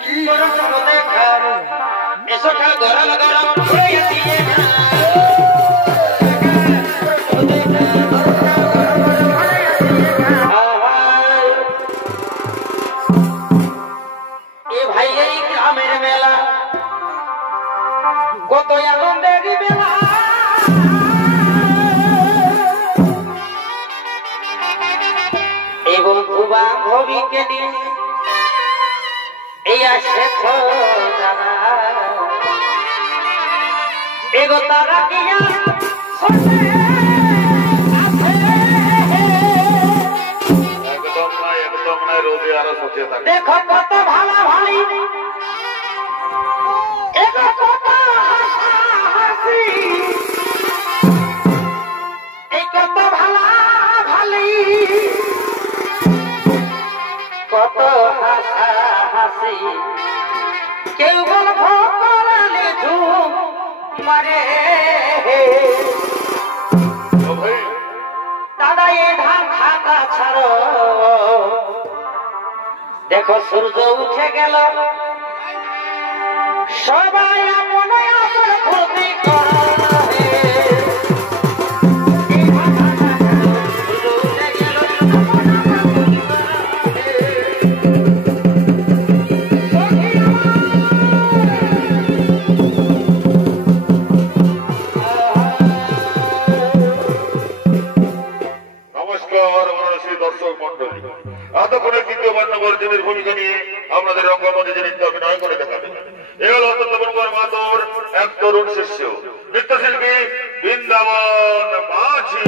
কি গরম সব দেখা এসো খা গরম গরম হয়ে দিয়ে এ ভাই এই গ্রামের মেলা কত আনন্দের মেলা এই বন্ধু বান্ধবীকে নিয়ে এই আসে জানা এগো তারা কিয়া দেখো কত ভালো ভালি এগো কত হাসি এই কত ভালো ভালি কত হাসা হাসি কেউ গল্প করালে ঝুম মারে দাদা এ ধান খাতা ছাড়ো দেখো সূর্য উঠে গেল সবাই মনে আপন ফুর্তি করো ভূমিকা নিয়ে আপনাদের রঙ্গমঞ্চে যে নৃত্য অভিনয় করে দেখাবেন এ হল মাতর এক তরুণ শিষ্য নৃত্যশিল্পী বৃন্দাবন মাঝি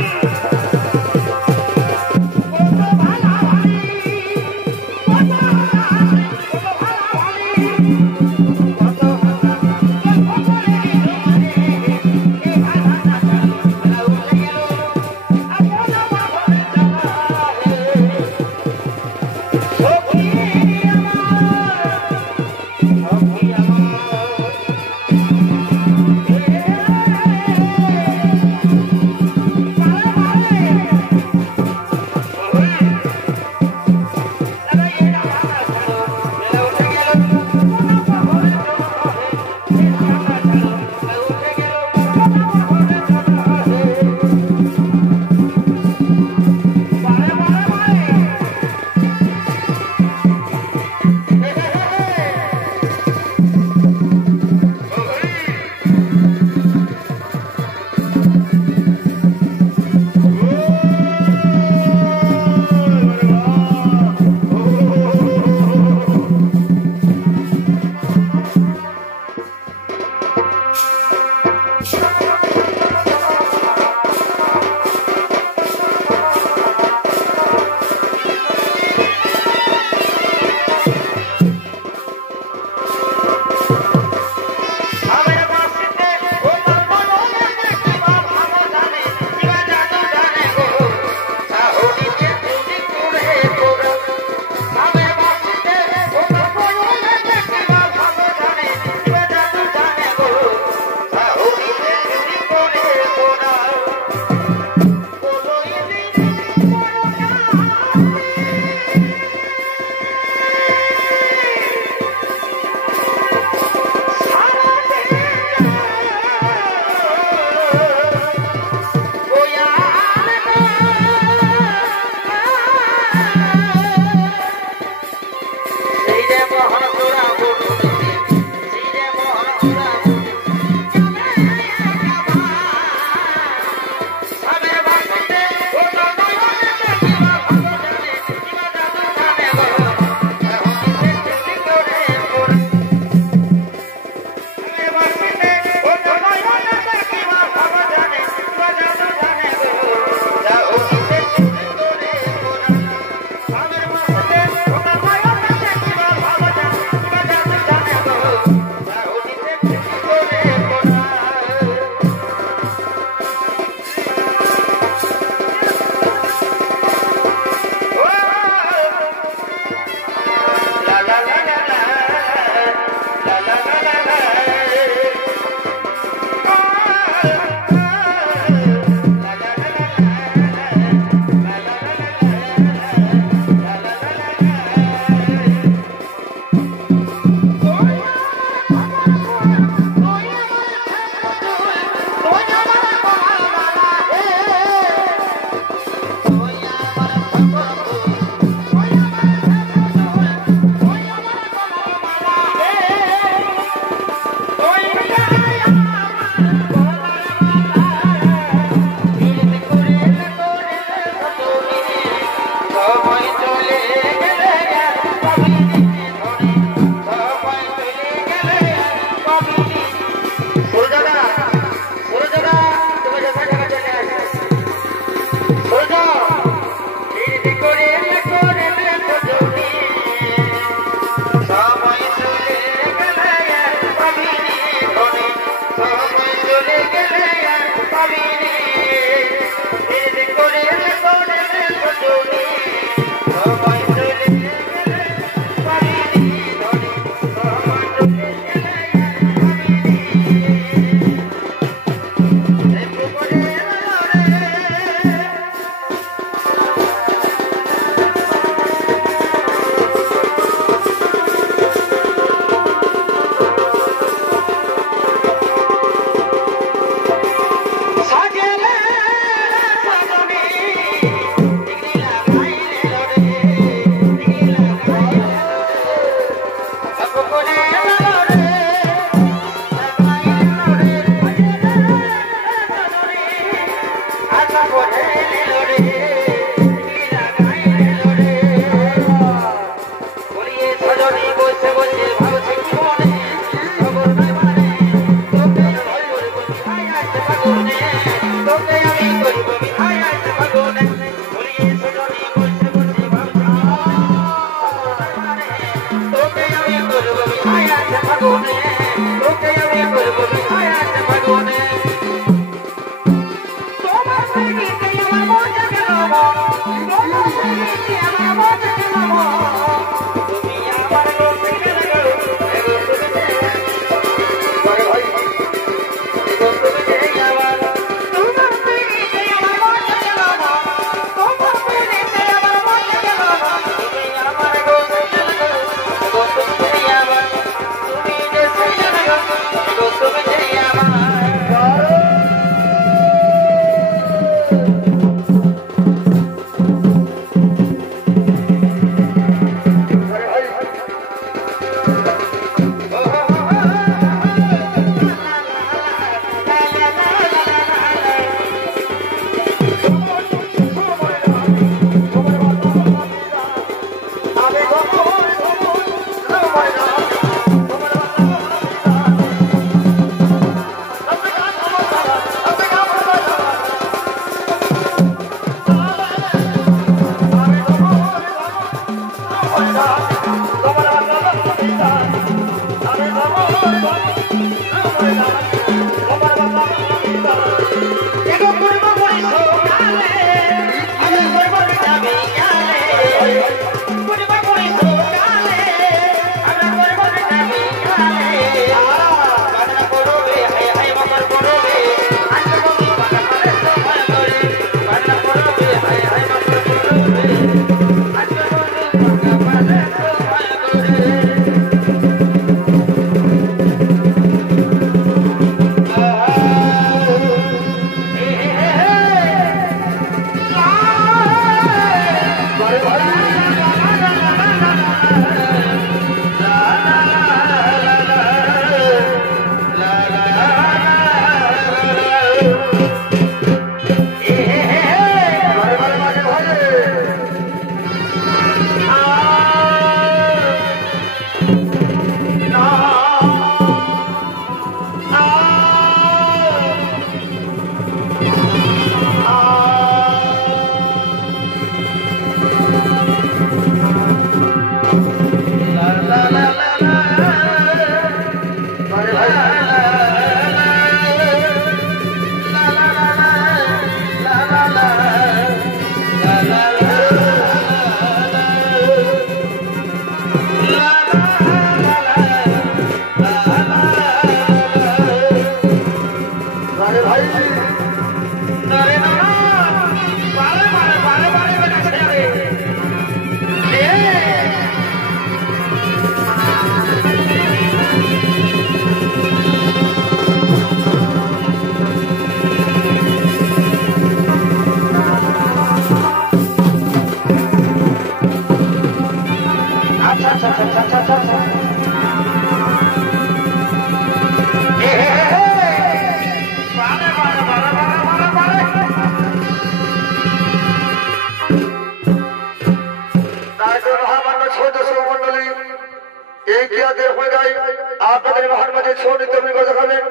আপনাদের মহান মাঝে ছোট তরুণ দেখাবেন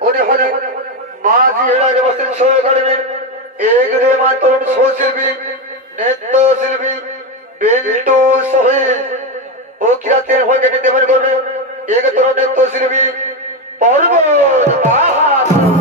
উনি হলেন মাঝি হেরাজ বসেন শো একাডেমি এক রে মা তরুণ শো শিল্পী নৃত্য শিল্পী বিল্টু শহীদ ও কিরাতের হয়ে গেছে দেবেন করবে এক তরুণ নৃত্য শিল্পী পর্বত বাহাদুর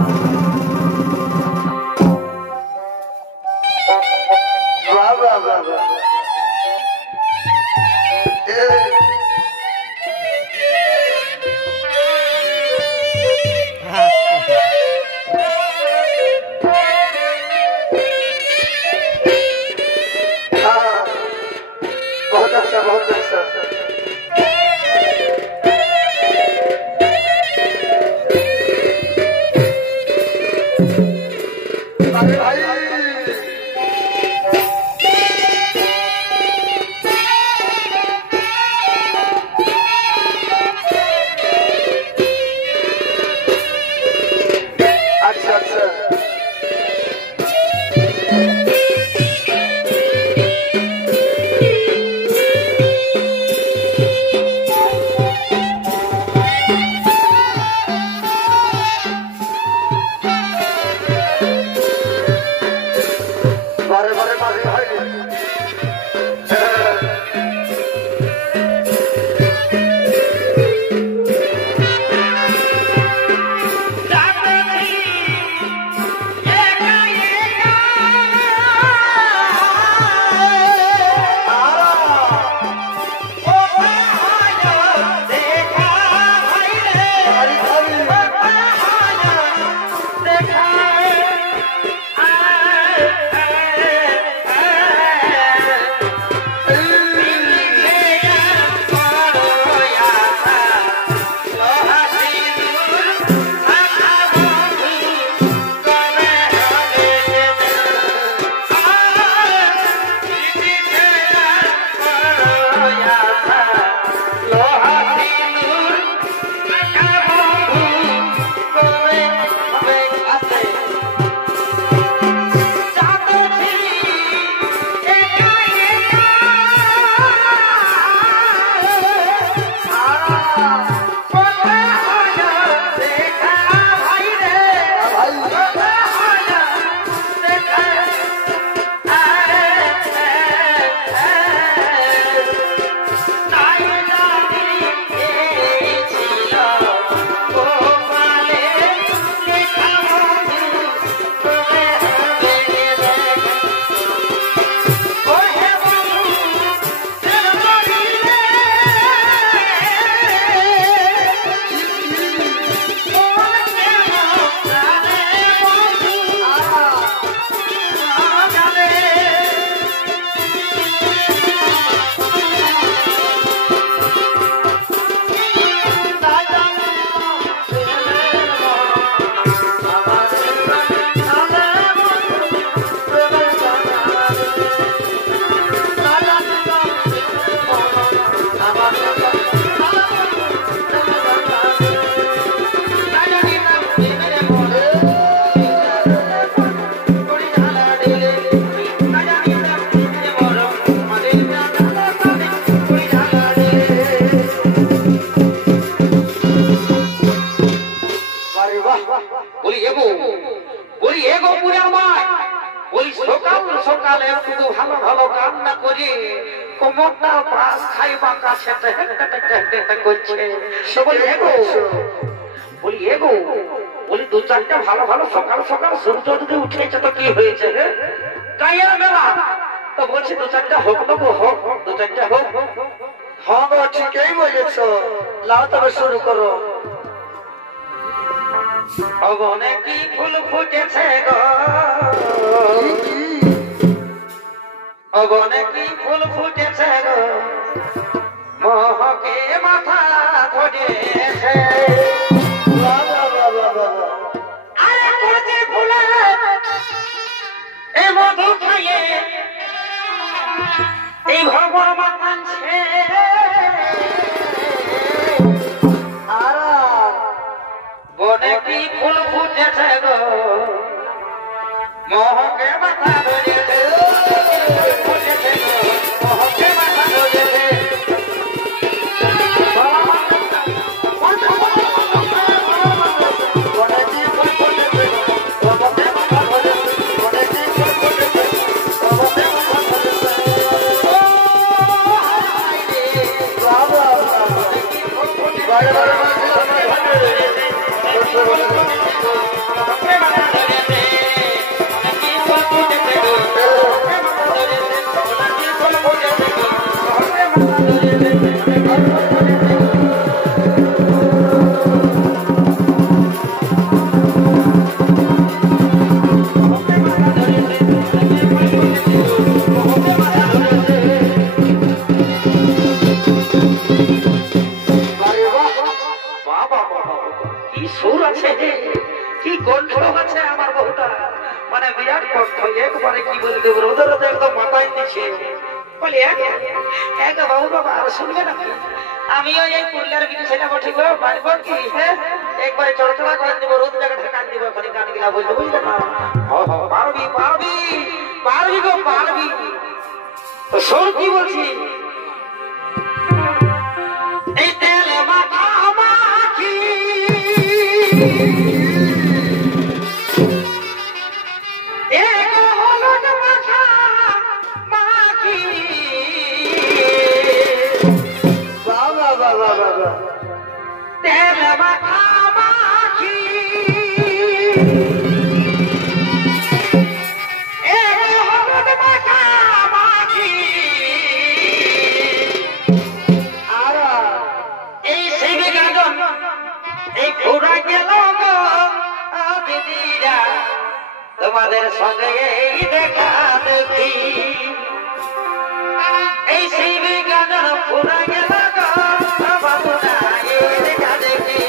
পাশে একটা করছে বলি এগো বলি দু চারটা ভালো ভালো সকাল সকাল সূর্য যদি উঠেছে তো কি হয়েছে গায়ের মেলা তো বলছি দু চারটা হোক লোক হোক দু চারটা হোক। হ্যাঁ গো ঠিকই বলেছ, লাও তবে শুরু করো। অগনে কি ফুল ফুটেছে গো, অগনে কি ফুল ফুটেছে গো, মহকে মাথা ধরেছে। আরে ফুলতে ফুলে এ মধু খাইয়ে এই ভবর মাথানছে বনে কি ফুল ফুটেছে গো, মহকে মাথা ধরেছে, ফুটেছে গো, মহকে মাথা ধরেছে। আমিও এই পুরুলিয়ার বিটি ছেলে বঠিব পারব কি একবারে চড়চড়া করে দিব, রোদ জায়গাটা কাট দিব, খালি গান গিলা বলতে বুঝলে না। পারবি পারবি পারবি গো পারবি। তো শোন কি বলছি, এই তেল মাথা মাখি তেল মাখা মাখি হলুদ মাখা মাখি আর এই শিবি গাজন এই ঘোড়া গেল গো দিদিরা তোমাদের সঙ্গে এই দেখা দেখি, এই শিবি গাজন ঘোড়া গেল গো বাবুরা এই দেখা দেখি।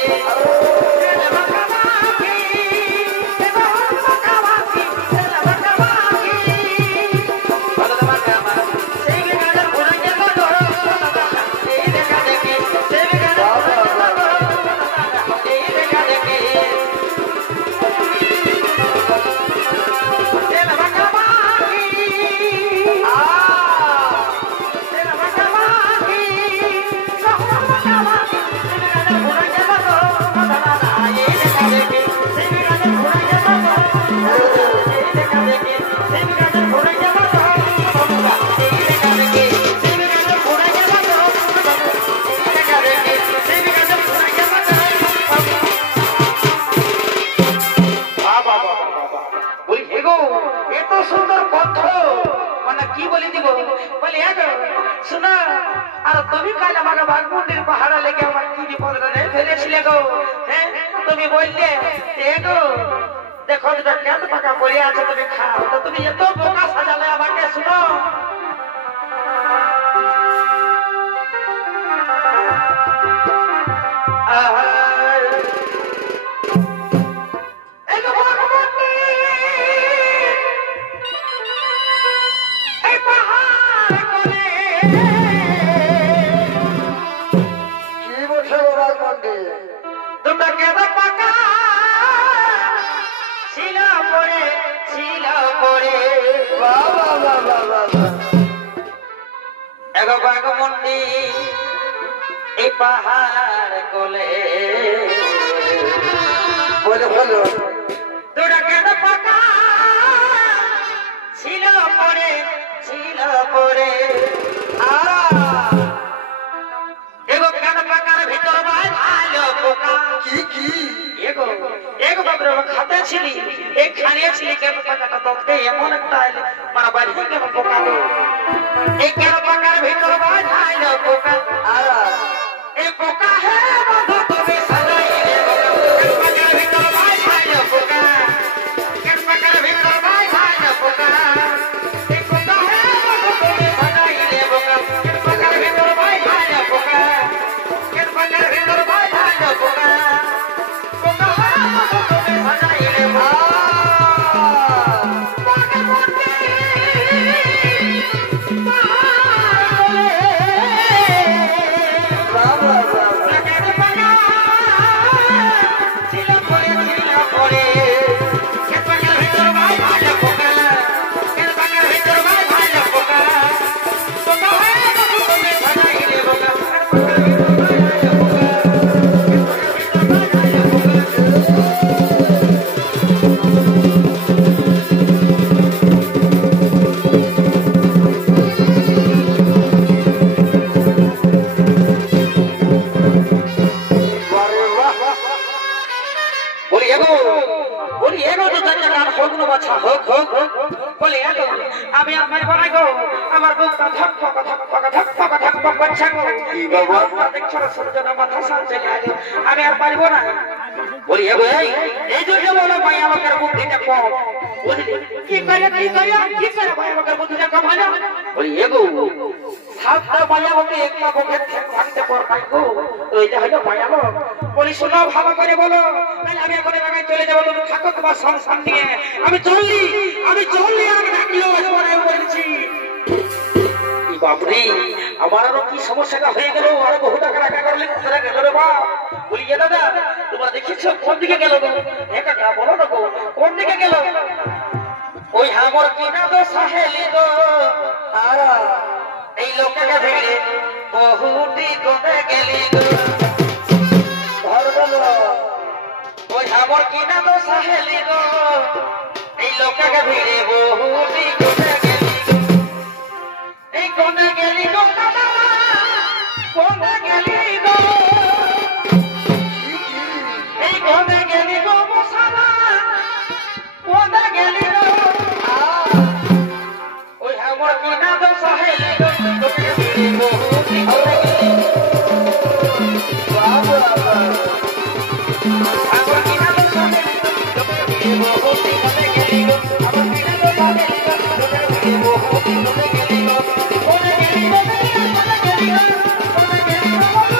তুমি বললে দেখো কেন টাকা পড়ে আছে তুমি খাও, তো তুমি এত বোকা সাজালে আমাকে শুনো। এই পাহাড় কোলে বলে বলো তোরা কেন পাকা ছিল পরে ভিতর ভাই ভালো পোকা কি কি এগো বাবরে খাতে ছিলি এক খানিয়ে ছিলি কেন পাকাটা দতে এমন একটা মানে বাড়ি থেকে পোকা দো এই কেন পাকার ভিতর ভাই ভালো পোকা এই পোকা হে বন্ধু তুমি সাজাই রে পাকার ভিতর ভাই ভালো পোকা কেন পাকার ভিতর ভাই ভালো পোকা এই পোকা হে বন্ধু তুমি সাজাই রে পোকা কেন পাকার ভিতর ভাই ভালো পোকা কেন পাকার ভিতর ভাই ভালো পোকা পোকা হে বন্ধু তুমি সাজাই রে পোকা মতে আমি আমার বানাই গো আমার বুকটা ধক ধক ধক ধক ধক ধক ধক করছে গো এই বাবা দেখছো সরজনা মাথা সাল চলে আলো আমি আর পারব না বলি এগো এই জন্য বলো ভাই আমাকে বুদ্ধিটা কম বুঝলি কি করে ভাই আমাকে বুদ্ধিটা কম হয় না বলি এগো সাতটা মায়া আমাকে একটা বুকে ভাঙতে পড়াই গো এইটা হলো মায়া গো বলি শোনো ভালো করে বলো আমি এখন জায়গায় চলে যাব তুমি থাকো তোমার সংসার নিয়ে আমি চললি আর ডাকলো এবারে বলছি এই বাপরে আমার আরো কি সমস্যাটা হয়ে গেল আর বহু টাকা রাখা করলে কোথায় গেল রে বাপ বলি দাদা তোমরা দেখেছো কোন দিকে গেল গো একা বলো না গো কোন দিকে গেল ওই আমার কিনা তো সাহেলি গো আর এই লোকটাকে ধরে বহুটি কোথায় গেলি গো ওই আমার কিনা তো সাহেলি গো এই লোকটাকে ধরে বহুটি কোথায় গেলি গো এই কোনে গেলি গো দাদা কোনে গেলি গো এই কোনে গেলি গো মশালা কোনে গেলি গো ওই আমার কিনা তো সাহেলি গো লোকটাকে ধরে বহুটি কোথায় গেলি গো আমার কিনা তো সাহেলি গো লোকটাকে ধরে বহুটি কোথায় গেলি গো আমার কিনা তো সাহেলি গো লোকটাকে ধরে বহুটি কোথায় গেলি গো কোনে গেলি গো কোনে গেলি গো কোনে গেলি গো কোনে গেলি গো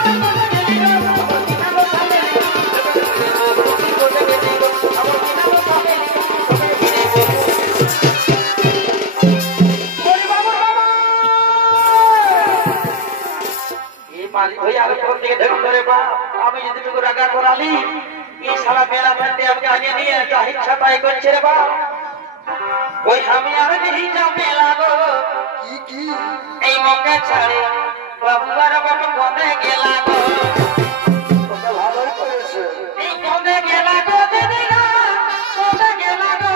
আমার কিনা তো সাহেলি গো লোকটাকে ধরে বহুটি কোথায় গেলি গো আমার কিনা তো সাহেলি গো লোকটাকে ধরে ওরে বাবা এই মালিক ভাই আর কোন দিকে ধরে ধরে বা আমি যদি তোকে রাগা করালি এই সারা মেলা ফেলতে আমাকে আগে নিয়ে যা ইচ্ছা তাই করছে রে বা ওই আমি আর नहीं যাবে লাগো কি এই মক্কা ছাড়ে বাবু আর বাবা কোনে গেলা গো তোমরা ভালোই করেছে এই কোনে গেলা গো দিদিরা কোনে গেলা গো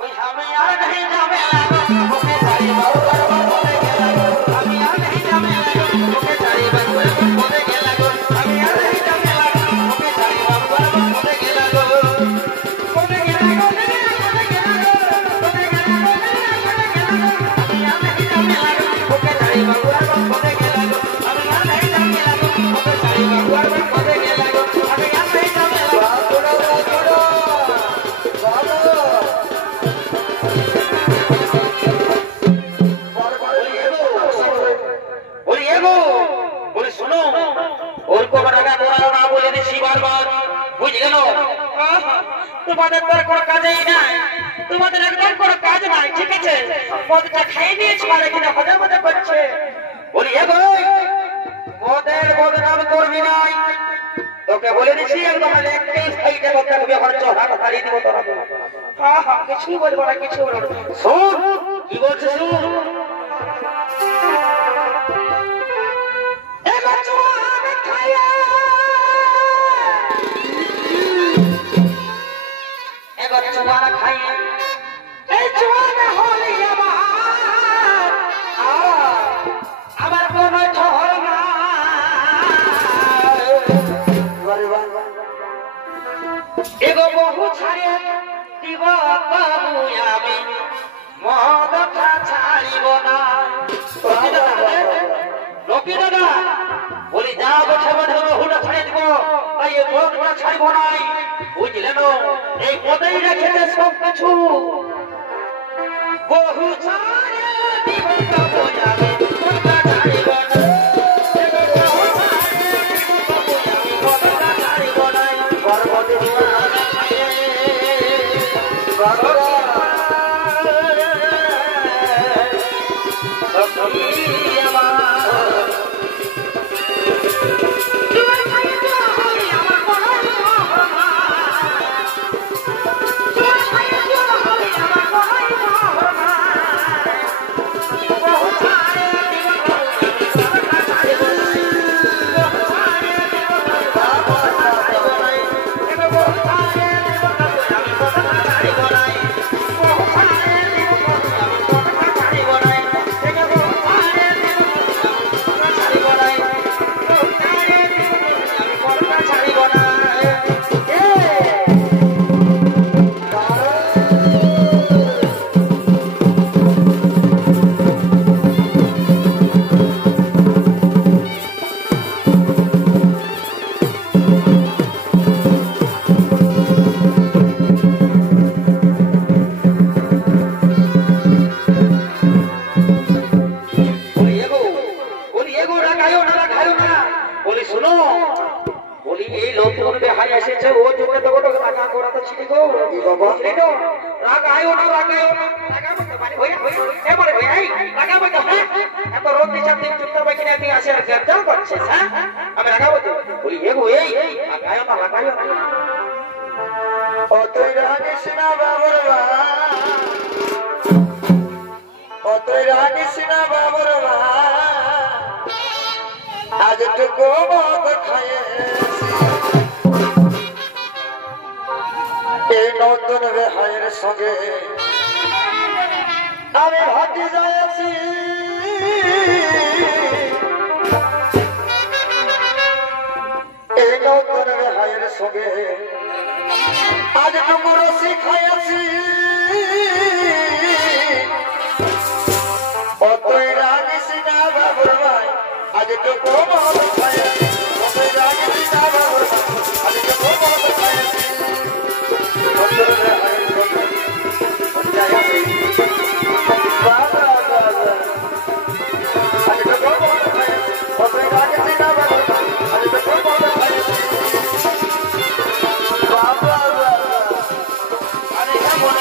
ওই আমি আর नहीं যাবে লাগো ওকে ছাড়ে বাবু আর বাবা কোনে গেলা গো আমি আর नहीं যাবে লাগো ওকে ছাড়ে বাবু আর বাবা কোনে গেলা গো আমি আর नहीं যাবে লাগো ওকে ছাড়ে বাবু আর বাবা কোনে গেলা গো কোনে গেলা গো দিদিরা কোনে গেলা গো কোনে গেলা গো দিদিরা কোনে গেলা গো আমি আর नहीं যাবে লাগো ওকে ছাড়ে বাবু আর বাবা কোনে গেলা গো আমি আর नहीं যাবে লাগো ওকে ছাড়ে বাবু আর বাবা কোনে গেলা গো আমি আর नहीं যাবে লাগো বলি এগো বলি শোনো ওর কোন রাগা করাও না বলে দিছি বারবার বুঝলে না তোমাদের তো কোনো কাজই নাই তোমাদের একদম কোনো কাজ নাই ঠিক আছে মদটা খাই নিয়েছি মানে কিনা মজা মজা করছে বলি এগো মদের বদনাম করবি নাই তোকে বলে দিছি একদম লেখতে সাইডে কথা কবি আমার চোহাটা হারিয়ে দিব তোরা হ্যাঁ কিছুই বলবো না কিছু বলবো না শোন কি বলছিস শুন এগো জোয়ান খায়া এগো জোয়ান খায়া এই জোয়ান হলি আমার কোনো ঝড় নাই এগো বহু ছাড়ে দিব তবু আমি মদটা ছাড়িব না। রকি দাদা বলি যা বসে বসে বহুটা ছাড়িয়ে দিব, তাই এই মদটা ছাড়িব নাই, বুঝলেন? এই মদেই রেখেছে সব কিছু। বহু ছাড়ে দিব তবু আমি মদটা ছাড়িব না। আমি ভাটি যাইছি এই নতুন রেহাইয়ের সঙ্গে আজ টুকু রসি খাইয়াছি অতই রাগিস না বাবুর ভাই আজ টুকু মদ খাইয়াছি অতই রাগিস না বাবুর ভাই আজ টুকু মদ খাইয়াছি নতুন রেহাইয়ের সঙ্গে যাইয়াছি বাবা বাবা আজ টুকু মদ খাইয়াছি অতই রাগিস না বাবুর ভাই আজ টুকু মদ খাইয়াছি বাবা বাবা আরে কেমন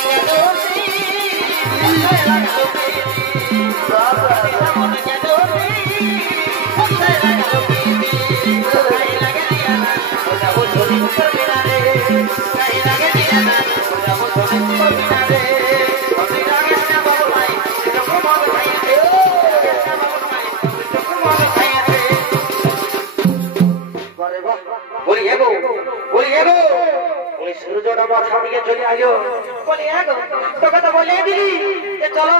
গেল সূর্যটা মাথা দিকে চলে আলো বলি তোকে তো বলে দিলি যে চলো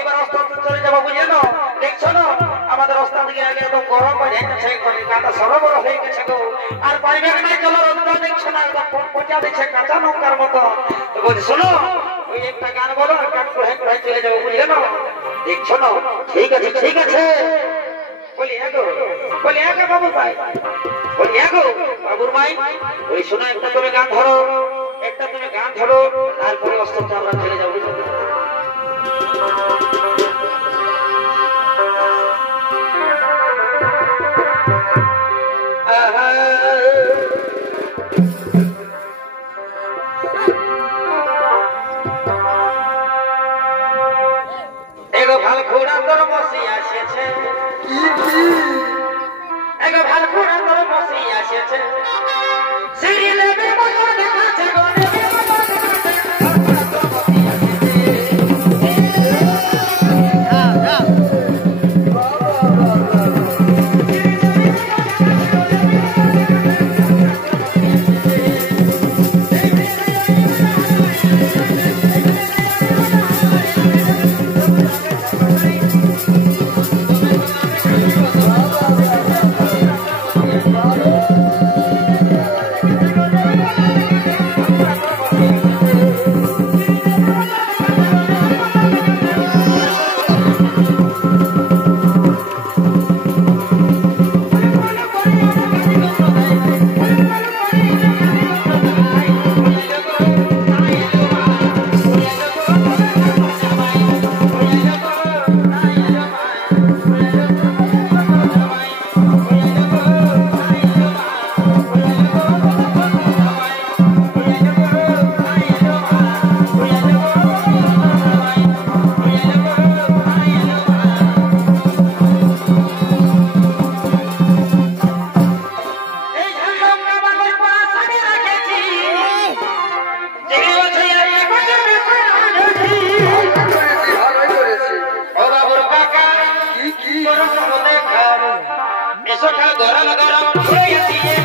এবার অস্তান চলে যাবো, বুঝলে না? দেখছো না আমাদের অস্তান দিকে আগে একদম গরম হয়ে গেছে, কাঁটা সরবরাহ হয়ে গেছে গো, আর পাইবে নাই চলো, রোদটা দেখছো না একদম পচা দিচ্ছে কাঁচা নৌকার মতো। তো বলছি শোনো ওই একটা গান বলো আর গান কোথায় কোথায় চলে যাবো, বুঝলে না? দেখছো না? ঠিক আছে ঠিক আছে বলি বলি বাবুর ভাই বলি বাবুর ভাই ওই শোনো একটা তুমি গান ধরো, একটা তুমি গান ধরো, তারপরে অস্ত্র আমরা চলে যাবো। এগো ভাল ঘোড়া তোর বসি আসেছে, এগো ভাল ঘোড়া তোর বসি আসেছে, সিরিয়ালে বেমন দেখাছে গো গরম গরম হয়ে দিয়ে